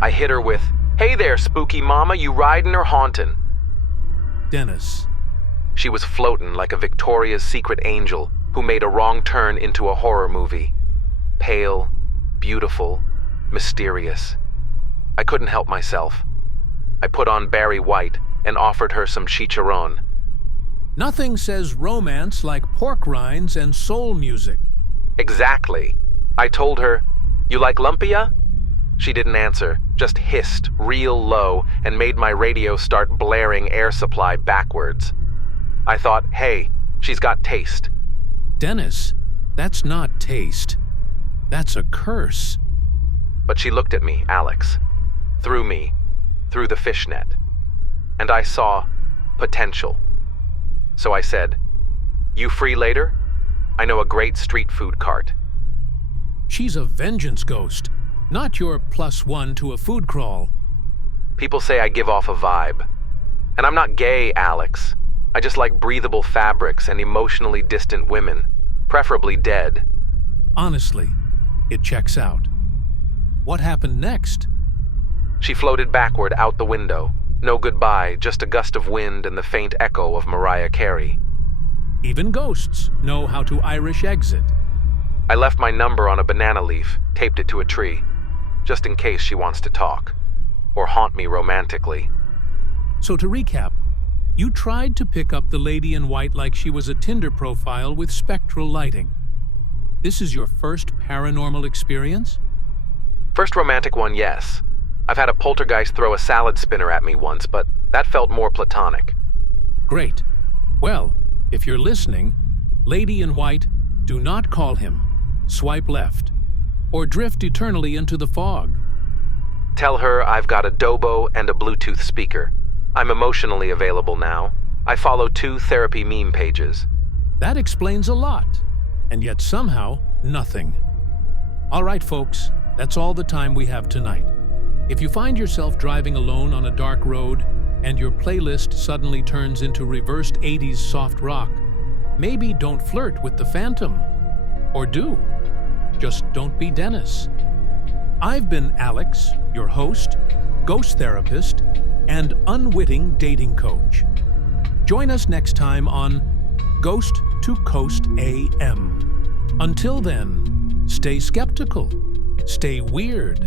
I hit her with, "Hey there, spooky mama, you ridin' or hauntin'?" Dennis. She was floating like a Victoria's Secret angel who made a wrong turn into a horror movie. Pale, beautiful, mysterious. I couldn't help myself. I put on Barry White and offered her some chicharron. Nothing says romance like pork rinds and soul music. Exactly. I told her, "You like lumpia?" She didn't answer, just hissed real low and made my radio start blaring Air Supply backwards. I thought, hey, she's got taste. Dennis, that's not taste. That's a curse. But she looked at me, Alex. Through me. Through the fishnet. And I saw potential. So I said, "You free later? I know a great street food cart." She's a vengeance ghost, not your +1 to a food crawl. People say I give off a vibe. And I'm not gay, Alex. I just like breathable fabrics and emotionally distant women, preferably dead. Honestly, it checks out. What happened next? She floated backward out the window. No goodbye, just a gust of wind and the faint echo of Mariah Carey. Even ghosts know how to Irish exit. I left my number on a banana leaf, taped it to a tree, just in case she wants to talk, or haunt me romantically. So to recap, you tried to pick up the lady in white like she was a Tinder profile with spectral lighting. This is your first paranormal experience? First romantic one, yes. I've had a poltergeist throw a salad spinner at me once, but that felt more platonic. Great. Well, if you're listening, Lady in White, do not call him. Swipe left. Or drift eternally into the fog. Tell her I've got a Dobo and a Bluetooth speaker. I'm emotionally available now. I follow 2 therapy meme pages. That explains a lot, and yet somehow nothing. All right, folks, that's all the time we have tonight. If you find yourself driving alone on a dark road and your playlist suddenly turns into reversed 80s soft rock, maybe don't flirt with the phantom. Or do. Just don't be Dennis. I've been Alex, your host, ghost therapist, and unwitting dating coach. Join us next time on Ghost to Coast AM. Until then, stay skeptical, stay weird,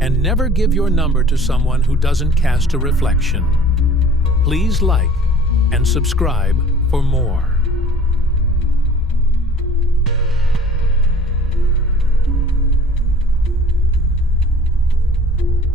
and never give your number to someone who doesn't cast a reflection. Please like and subscribe for more.